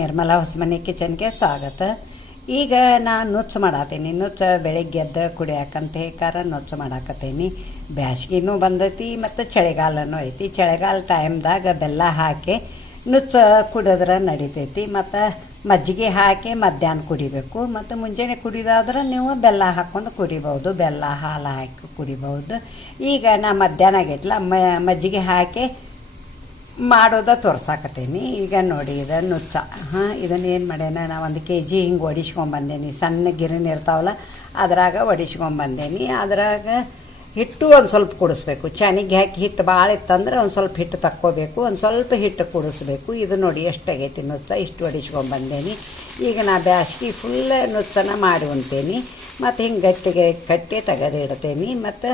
ನಿರ್ಮಲಾ ಹೊಸಮನೆ ಕಿಚನ್ಗೆ ಸ್ವಾಗತ. ಈಗ ನಾನು ನುಚ್ಚು ಮಾಡತ್ತೀನಿ ನುಚ್ಚ ಬೆಳಿಗ್ಗೆ ಎದ್ದು ಕುಡಿಯಾಕಂತ ಹೇಕಾರ ನುಚ್ಚು ಮಾಡಾಕತ್ತೀನಿ. ಬ್ಯಾಸ್ಗಿನೂ ಬಂದೈತಿ ಮತ್ತು ಚಳಿಗಾಲನೂ ಐತಿ. ಚಳಿಗಾಲ ಟೈಮ್ದಾಗ ಬೆಲ್ಲ ಹಾಕಿ ನುಚ್ಚು ಕುಡಿದ್ರೆ ನಡಿತೈತಿ. ಮತ್ತು ಮಜ್ಜಿಗೆ ಹಾಕಿ ಮಧ್ಯಾಹ್ನ ಕುಡಿಬೇಕು. ಮತ್ತು ಮುಂಜಾನೆ ಕುಡಿದಾದ್ರೆ ನೀವು ಬೆಲ್ಲ ಹಾಕ್ಕೊಂಡು ಕುಡಿಬೋದು ಬೆಲ್ಲ ಹಾಲು ಹಾಕಿ ಕುಡಿಬೋದು ಈಗ ನಾ ಮಧ್ಯಾಹ್ನ ಆಗೈತಲ್ಲ ಮಜ್ಜಿಗೆ ಹಾಕಿ ಮಾಡೋದ ತೋರ್ಸಾಕತ್ತೀನಿ. ಈಗ ನೋಡಿ ಇದು ನುಚ್ಚ ಹಾಂ, ಇದನ್ನು ಏನು ಮಾಡ್ಯಾನ ನಾ ಒಂದು ಕೆ ಜಿ ಹಿಂಗೆ ಒಡಿಸ್ಕೊಂಬಂದೇನಿ ಸಣ್ಣ ಗಿರಣಿ ಇರ್ತಾವಲ್ಲ, ಅದ್ರಾಗ ಒಡಿಸ್ಕೊಂಬಂದೇನಿ ಅದ್ರಾಗ ಹಿಟ್ಟು ಒಂದು ಸ್ವಲ್ಪ ಕುಡಿಸ್ಬೇಕು. ಚೆನ್ನಾಗಿ ಹಾಕಿ ಹಿಟ್ಟು ಭಾಳ ಇತ್ತಂದ್ರೆ ಒಂದು ಸ್ವಲ್ಪ ಹಿಟ್ಟು ತಕ್ಕೋಬೇಕು. ಒಂದು ಸ್ವಲ್ಪ ಹಿಟ್ಟು ಕುಡಿಸ್ಬೇಕು. ಇದು ನೋಡಿ ಎಷ್ಟಾಗೈತಿ ನುಚ್ಚ, ಇಷ್ಟು ಒಡಿಸ್ಕೊಂಬಂದೇನಿ ಈಗ ನಾ ಬ್ಯಾಸ್ಗೆ ಫುಲ್ ನುಚ್ಚನ ಮಾಡಿ ಉಂತೇನಿ ಮತ್ತು ಹಿಂಗೆ ಗಟ್ಟಿಗೆ ಕಟ್ಟಿ ತೆಗೆದಿಡ್ತೇನೆ. ಮತ್ತು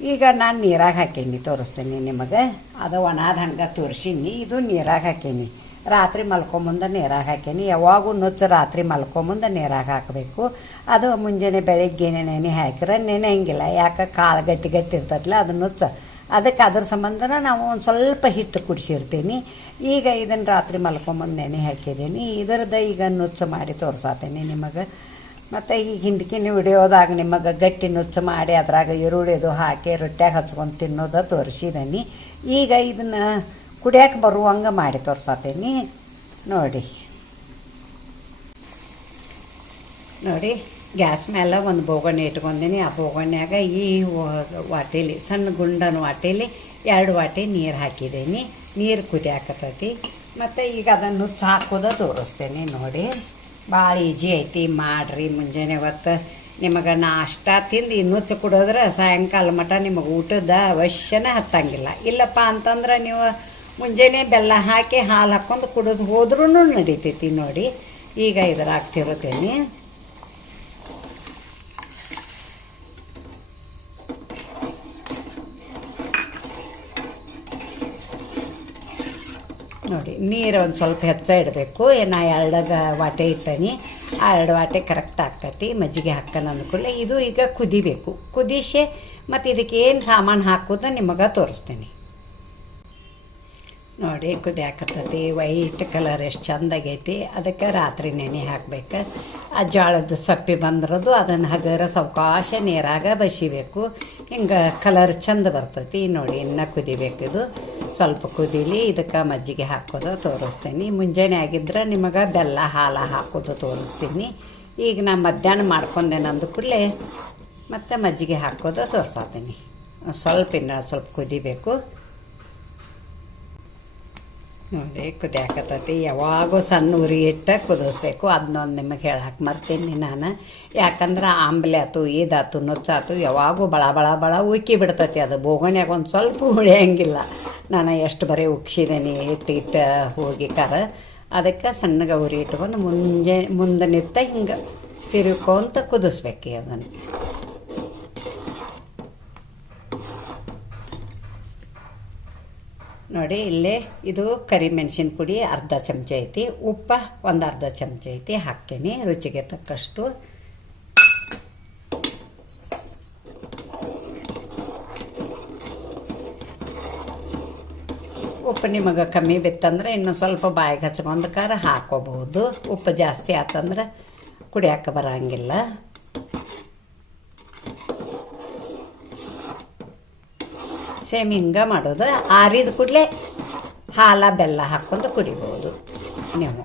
ಈಗ ನಾನು ನೀರಾಗ ಹಾಕೀನಿ, ತೋರಿಸ್ತೀನಿ ನಿಮಗೆ. ಅದು ಒಣಾದ ಹಂಗೆ ತೋರಿಸೀನಿ, ಇದು ನೀರಾಗ ಹಾಕೀನಿ. ರಾತ್ರಿ ಮಲ್ಕೊಂಬಂದು ನೀರಾಗ ಹಾಕೀನಿ. ಯಾವಾಗೂ ನುಚ್ಚು ರಾತ್ರಿ ಮಲ್ಕೊಂಬಂದು ನೀರಾಗ ಹಾಕಬೇಕು. ಅದು ಮುಂಜಾನೆ ಬೆಳಗ್ಗೆ ನೆನೆ ಹಾಕಿದ್ರೆ ನೆನೆಯಂಗಿಲ್ಲ ಯಾಕೆ ಕಾಳು ಗಟ್ಟಿ ಗಟ್ಟಿ ಇರ್ತೈತಲ್ಲ ಅದು ನುಚ್ಚು. ಅದಕ್ಕೆ ಅದ್ರ ಸಂಬಂಧನ ನಾವು ಒಂದು ಸ್ವಲ್ಪ ಹಿಟ್ಟು ಕುಡಿಸಿರ್ತೀನಿ. ಈಗ ಇದನ್ನು ರಾತ್ರಿ ಮಲ್ಕೊಂಬಂದು ನೆನೆ ಹಾಕಿದ್ದೀನಿ. ಇದರದ್ದು ಈಗ ನುಚ್ಚು ಮಾಡಿ ತೋರ್ಸಾತೀನಿ ನಿಮಗೆ. ಮತ್ತು ಈಗ ಹಿಂದಕಿನ ವಿಡಿಯೋದಾಗ ನಿಮಗೆ ಗಟ್ಟಿ ನುಚ್ಚು ಮಾಡಿ ಅದ್ರಾಗ ಈರುಳ್ಳಿದು ಹಾಕಿ ರೊಟ್ಟ್ಯಾಗ ಹಚ್ಕೊಂಡು ತಿನ್ನೋದು ತೋರಿಸಿದ್ದೀನಿ ಈಗ ಇದನ್ನು ಕುಡಿಯೋಕೆ ಬರುವಂಗೆ ಮಾಡಿ ತೋರ್ಸತ್ತೀನಿ ನೋಡಿ. ನೋಡಿ, ಗ್ಯಾಸ್ ಮೇಲೆ ಒಂದು ಬೋಗಣೆ ಇಟ್ಕೊಂಡಿನಿ. ಆ ಬೋಗಣ್ಯಾಗ ಈ ವಾಟೇಲಿ, ಸಣ್ಣ ಗುಂಡನ ವಾಟೇಲಿ ಎರಡು ವಾಟಿ ನೀರು ಹಾಕಿದ್ದೀನಿ ನೀರು ಕುದಿಯಾಕತ್ತೈತಿ ಮತ್ತು ಈಗ ಅದನ್ನು ನುಚ್ಚು ಹಾಕೋದ ತೋರಿಸ್ತೇನೆ. ನೋಡಿ. ಭಾಳ ಈಜಿ ಐತಿ ಮಾಡಿರಿ ಮುಂಜಾನೆ ಹೊತ್ತು. ನಿಮಗೆ ನಾಷ್ಟ ತಿಂದು ಇನ್ನೂ ಕುಡಿದ್ರೆ ಸಾಯಂಕಾಲ ಮಟ ನಿಮಗೆ ಊಟದ ಅವಶ್ಯನೇ ಹತ್ತಂಗಿಲ್ಲ. ಇಲ್ಲಪ್ಪ ಅಂತಂದ್ರೆ ನೀವು ಮುಂಜಾನೆ ಬೆಲ್ಲ ಹಾಕಿ ಹಾಲು ಹಾಕ್ಕೊಂಡು ಕುಡಿದು ಹೋದ್ರೂ ನಡಿತೈತಿ ನೋಡಿ. ಈಗ ಇದ್ರಾಗ ನೋಡಿ, ನೀರು ಒಂದು ಸ್ವಲ್ಪ ಹೆಚ್ಚ ಇಡಬೇಕು. ನಾ ಎರಡಾಗ ವಾಟೆ ಇಟ್ಟನಿ. ಆ ಎರಡು ವಾಟೆ ಕರೆಕ್ಟ್ ಆಗ್ತೈತಿ, ಮಜ್ಜಿಗೆ ಹಾಕೋಣ ಅಂದ್ಕೂಡಲೇ ಇದು ಈಗ ಕುದಿಬೇಕು. ಕುದಿಸಿ ಮತ್ತು ಇದಕ್ಕೆ ಏನು ಸಾಮಾನು ಹಾಕೋದು ನಿಮಗೆ ತೋರಿಸ್ತೀನಿ. ನೋಡಿ, ಕುದಿಯಾಕತ್ತೈತಿ. ವೈಟ್ ಕಲರ್ ಎಷ್ಟು ಚಂದಾಗೈತಿ ಅದಕ್ಕೆ ರಾತ್ರಿ ನೆನೆ ಹಾಕಬೇಕು. ಆ ಜೋಳದ ಸೊಪ್ಪಿ ಬಂದಿರೋದು, ಅದನ್ನು ಹಗರ ಸಾವಕಾಶ ನೀರಾಗ ಬಸಿಬೇಕು. ಹಿಂಗೆ ಕಲರ್ ಚಂದ ಬರ್ತೈತಿ. ನೋಡಿ, ಇನ್ನೂ ಕುದಿಬೇಕಿದು. ಸ್ವಲ್ಪ ಕುದೀಲಿ, ಇದಕ್ಕೆ ಮಜ್ಜಿಗೆ ಹಾಕೋದು ತೋರಿಸ್ತೀನಿ. ಮುಂಜಾನೆ ಆಗಿದ್ರೆ ನಿಮಗೆ ಬೆಲ್ಲ, ಹಾಲು ಹಾಕೋದು ತೋರಿಸ್ತೀನಿ. ಈಗ ನಾ ಮಧ್ಯಾಹ್ನ ಮಾಡ್ಕೊಂಡೆ ನಂದು ಕೂಡಲೇ, ಮತ್ತು ಮಜ್ಜಿಗೆ ಹಾಕೋದು ತೋರಿಸ್ತೀನಿ. ಸ್ವಲ್ಪ ಇನ್ನು ಸ್ವಲ್ಪ ಕುದಿಬೇಕು. ನೋಡಿ, ಕುದಿಯಾಕತ್ತೈತಿ. ಯಾವಾಗೂ ಸಣ್ಣ ಉರಿ ಇಟ್ಟು ಕುದಿಸ್ಬೇಕು. ಅದನ್ನೊಂದು ನಿಮಗೆ ಹೇಳಕ್ಕೆ ಮರ್ತೀನಿ ನಾನು. ಯಾಕಂದ್ರೆ ಆಂಬ್ಲೆ ಆಯ್ತು ಇದಾತು ನುಚ್ಚಾತು ಯಾವಾಗೂ ಬಳ ಬಳ ಬಳ ಉಕ್ಕಿ ಬಿಡ್ತೈತಿ ಅದು. ಬೋಗಣ್ಯಾಗ ಒಂದು ಸ್ವಲ್ಪ ಉಳಿಯಂಗಿಲ್ಲ ನಾನು ಎಷ್ಟು ಬರೀ ಉಗ್ಸಿದ್ದೀನಿ ಇಟ್ಟು ಹೋಗಿ ಕರ. ಅದಕ್ಕೆ ಸಣ್ಣಗೆ ಉರಿ ಇಟ್ಕೊಂಡು ಮುಂಜೆ, ಮುಂದೆ ನಿತ್ತ ಹಿಂಗೆ ತಿರುಕೊಂತ ಕುದಿಸ್ಬೇಕು ಅದನ್ನು. ನೋಡಿ, ಇಲ್ಲೇ ಇದು ಕರಿಮೆಣಸಿನ ಪುಡಿ ಅರ್ಧ ಚಮಚ ಐತಿ, ಉಪ್ಪ ಒಂದು ಅರ್ಧ ಚಮಚ ಐತಿ, ಹಾಕ್ತೀನಿ. ರುಚಿಗೆ ತಕ್ಕಷ್ಟು ಉಪ್ಪು ನಿಮಗೆ ಕಮ್ಮಿ ಬಿತ್ತಂದ್ರೆ ಇನ್ನು ಸ್ವಲ್ಪ ಬಾಯಿಗೆ ಹಚ್ಕೊಂಡು ಖಾರ ಹಾಕೋಬಹುದು. ಉಪ್ಪು ಜಾಸ್ತಿ ಆತಂದ್ರೆ ಕುಡಿಯಕ್ಕೆ ಬರೋಂಗಿಲ್ಲ. ಸೇಮ್ ಹಿಂಗೆ ಮಾಡೋದು. ಆರಿದ ಕೂಡಲೇ ಹಾಲ, ಬೆಲ್ಲ ಹಾಕ್ಕೊಂಡು ಕುಡಿಬೋದು ನೀವು.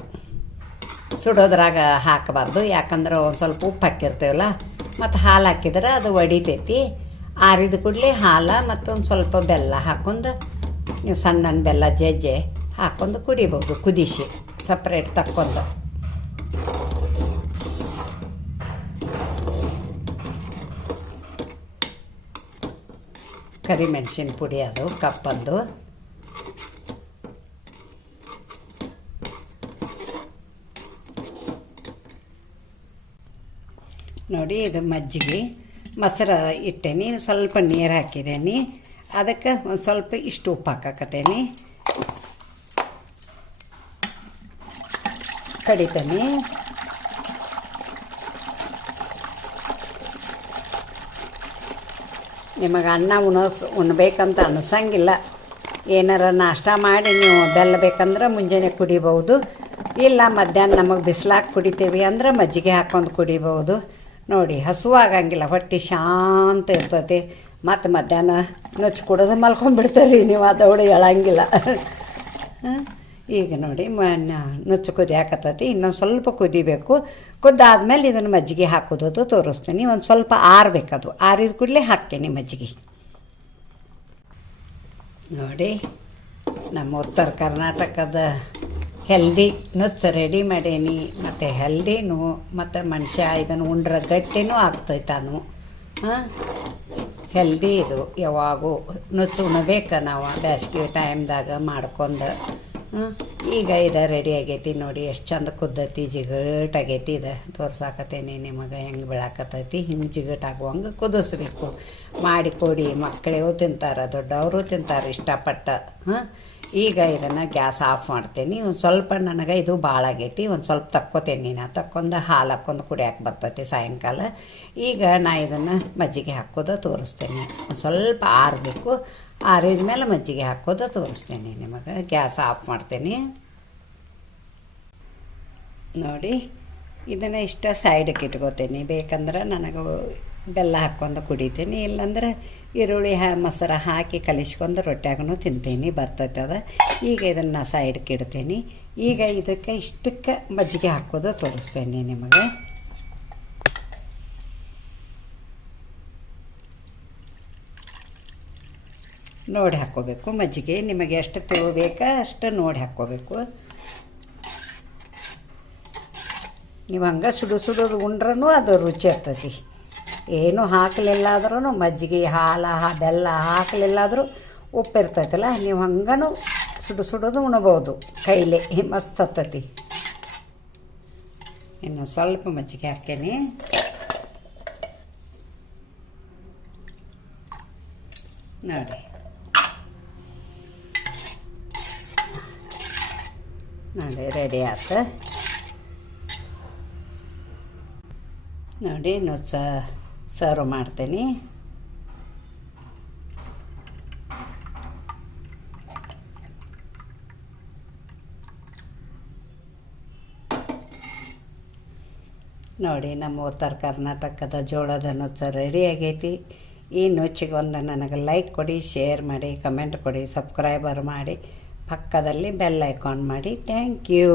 ಸುಡೋದ್ರಾಗ ಹಾಕಬಾರ್ದು. ಯಾಕಂದ್ರೆ ಒಂದು ಸ್ವಲ್ಪ ಉಪ್ಪು ಹಾಕಿರ್ತೀವಲ್ಲ, ಮತ್ತು ಹಾಲು ಹಾಕಿದ್ರೆ ಅದು ಒಡಿತೈತಿ. ಆರಿದ ಕೂಡಲೇ ಹಾಲು ಮತ್ತೊಂದು ಸ್ವಲ್ಪ ಬೆಲ್ಲ ಹಾಕ್ಕೊಂಡು ನೀವು ಸಣ್ಣ ಬೆಲ್ಲ ಜಜ್ಜೆ ಹಾಕ್ಕೊಂಡು ಕುಡಿಬೋದು, ಕುದಿಸಿ. ಸಪ್ರೇಟ್ ತಕ್ಕೊಂಡು. ಕರಿಮೆಣಸಿನ ಪುಡಿ ಅದು, ಕಪ್ಪಂದು. ನೋಡಿ ಇದು ಮಜ್ಜಿಗೆ. ಮೊಸರು ಇಟ್ಟೇನಿ ಸ್ವಲ್ಪ ನೀರು ಹಾಕಿದ್ದೇನೆ ಅದಕ್ಕೆ ಒಂದು ಸ್ವಲ್ಪ ಇಷ್ಟು ಉಪ್ಪು ಹಾಕಾಕತ್ತೇನೆ. ಕಡಿತೇನೆ. ನಿಮಗೆ ಅನ್ನ ಉಣಸ್, ಉಣ್ಬೇಕಂತ ಅನ್ನಿಸಂಗಿಲ್ಲ ಏನಾರ ನಾಷ್ಟ ಮಾಡಿ ನೀವು ಬೆಲ್ಲ ಬೇಕಂದ್ರೆ ಮುಂಜಾನೆ ಕುಡಿಬೋದು ಇಲ್ಲ ಮಧ್ಯಾಹ್ನ ನಮಗೆ ಬಿಸಿಲಾಕಿ ಕುಡಿತೀವಿ ಅಂದ್ರೆ ಮಜ್ಜಿಗೆ ಹಾಕೊಂಡು ಕುಡಿಬೋದು ನೋಡಿ ಹಸುವಾಗಂಗಿಲ್ಲ ಹೊಟ್ಟೆ ಶಾಂತ ಇರ್ತೈತಿ. ಮತ್ತು ಮಧ್ಯಾಹ್ನ ನುಚ್ಚು ಮಲ್ಕೊಂಡ್ಬಿಡ್ತಾರೆ ರೀ ನೀವು ಅದೌಡು ಹೇಳಂಗಿಲ್ಲ. ಈಗ ನೋಡಿ, ಮ ನುಚ್ಚು ನುಚ್ಚು ಕುದಿಯಾಕತ್ತೈತಿ, ಇನ್ನೊಂದು ಸ್ವಲ್ಪ ಕುದಿಬೇಕು. ಕುದ್ದಾದ್ಮೇಲೆ ಇದನ್ನು ಮಜ್ಜಿಗೆ ಹಾಕೋದು ತೋರಿಸ್ತೀನಿ, ಒಂದು ಸ್ವಲ್ಪ ಆರಬೇಕದು ಆರಿದ ಕೂಡಲೇ ಹಾಕ್ತೀನಿ ಮಜ್ಜಿಗೆ. ನೋಡಿ, ನಮ್ಮ ಉತ್ತರ ಕರ್ನಾಟಕದ ಹೆಲ್ದಿ ನುಚ್ಚು ರೆಡಿ ಮಾಡೇನಿ. ಮತ್ತು ಹೆಲ್ದಿನೂ, ಮತ್ತು ಮನುಷ್ಯ ಇದನ್ನು ಉಂಡ್ರ ಗಟ್ಟಿನೂ ಆಗ್ತೈತಾನು. ಹಾಂ? ಹೆಲ್ದಿ ಇದು ಯಾವಾಗೂ ನುಚ್ಚು ಉಣಬೇಕು ನಾವು ಬೇಸಿಗೆ ಟೈಮ್ದಾಗ ಮಾಡ್ಕೊಂಡು ಈಗ ಇದು ರೆಡಿ ಆಗೈತಿ ನೋಡಿ ಎಷ್ಟು ಚಂದ ಕುದ್ದತಿ ಜಿಗಟ್ ಆಗೈತಿ ಇದು. ತೋರ್ಸಾಕತ್ತೇನೆ ನಿಮಗೆ ಹೆಂಗೆ ಬೀಳಾಕತ್ತೈತಿ ಹಿಂಗೆ ಜಿಗಟ್ ಆಗುವಂಗೆ ಕುದಿಸ್ಬೇಕು. ಮಾಡಿ ಕೊಡಿ ಮಕ್ಕಳಿಗೂ ತಿಂತಾರೆ, ದೊಡ್ಡವರು ತಿಂತಾರೆ ಇಷ್ಟಪಟ್ಟು ಹಾಂ ಈಗ ಇದನ್ನು ಗ್ಯಾಸ್ ಆಫ್ ಮಾಡ್ತೀನಿ. ಒಂದು ಸ್ವಲ್ಪ ನನಗೆ ಇದು ಭಾಳ ಆಗೈತಿ. ಒಂದು ಸ್ವಲ್ಪ ತಕ್ಕೋತೀನಿ ನೀನು ತಕ್ಕೊಂಡು ಹಾಲು ಹಾಕ್ಕೊಂಡು ಕುಡಿಯೋಕೆ ಬರ್ತೈತಿ ಸಾಯಂಕಾಲ. ಈಗ ನಾ ಇದನ್ನು ಮಜ್ಜಿಗೆ ಹಾಕೋದು ತೋರಿಸ್ತೇನೆ. ಒಂದು ಸ್ವಲ್ಪ ಆರಬೇಕು. ಆರಿದ ಮೇಲೆ ಮಜ್ಜಿಗೆ ಹಾಕೋದು ತೋರಿಸ್ತೀನಿ ನಿಮಗೆ. ಗ್ಯಾಸ್ ಆಫ್ ಮಾಡ್ತೀನಿ. ನೋಡಿ, ಇದನ್ನು ಇಷ್ಟ ಸೈಡಕ್ಕೆ ಇಟ್ಕೋತೀನಿ. ಬೇಕಂದ್ರೆ ನನಗೆ ಬೆಲ್ಲ ಹಾಕ್ಕೊಂಡು ಕುಡಿತೀನಿ. ಇಲ್ಲಾಂದ್ರೆ ಈರುಳ್ಳಿ ಹಾ, ಮೊಸರು ಹಾಕಿ ಕಲಿಸ್ಕೊಂಡು ರೊಟ್ಯಾಗೂ ತಿಂತೀನಿ ಬರ್ತೈತೆ ಅದು ಈಗ ಇದನ್ನು ಸೈಡ್ಗೆ ಇಡ್ತೀನಿ. ಈಗ ಇದಕ್ಕೆ ಇಷ್ಟಕ್ಕೆ ಮಜ್ಜಿಗೆ ಹಾಕೋದು ತೋರಿಸ್ತೇನೆ ನಿಮಗೆ. ನೋಡಿ ಹಾಕ್ಕೋಬೇಕು ಮಜ್ಜಿಗೆ. ನಿಮಗೆ ಎಷ್ಟು ತಿಳಬೇಕಾ ಅಷ್ಟು ನೋಡಿ ಹಾಕ್ಕೋಬೇಕು ನೀವು ಹಂಗೆ ಸುಡು ಸುಡೋದು ಉಂಡ್ರೂ ಅದು ರುಚಿ ಇರ್ತೈತಿ ಏನು ಹಾಕಲಿಲ್ಲ ಆದ್ರೂ ಮಜ್ಜಿಗೆ, ಹಾಲು, ಹಾ, ಬೆಲ್ಲ ಹಾಕಲಿಲ್ಲ ಆದರೂ ಉಪ್ಪು ಇರ್ತೈತಲ್ಲ ನೀವು ಹಂಗನೂ ಸುಡು ಸುಡೋದು ಉಣ್ಬೋದು ಕೈಲೇ ಮಸ್ತ್ ಹತ್ತತಿ ಇನ್ನು ಸ್ವಲ್ಪ ಮಜ್ಜಿಗೆ ಹಾಕೇನಿ ನೋಡಿ. ನೋಡಿ ರೆಡಿ ಆಯ್ತು ನೋಡಿ ನುಚ್ಚ ಸರ್ವ್ ಮಾಡ್ತೀನಿ. ನೋಡಿ, ನಮ್ಮ ಉತ್ತರ ಕರ್ನಾಟಕದ ಜೋಳದ ನುಚ್ಚ ರೆಡಿ ಆಗೈತಿ. ಈ ನುಚ್ಚಿಗೊಂದು ನನಗೆ ಲೈಕ್ ಕೊಡಿ ಶೇರ್ ಮಾಡಿ ಕಮೆಂಟ್ ಕೊಡಿ ಸಬ್ಸ್ಕ್ರೈಬರ್ ಮಾಡಿ. ಪಕ್ಕದಲ್ಲಿ ಬೆಲ್ ಐಕಾನ್ ಮಾಡಿ. Thank you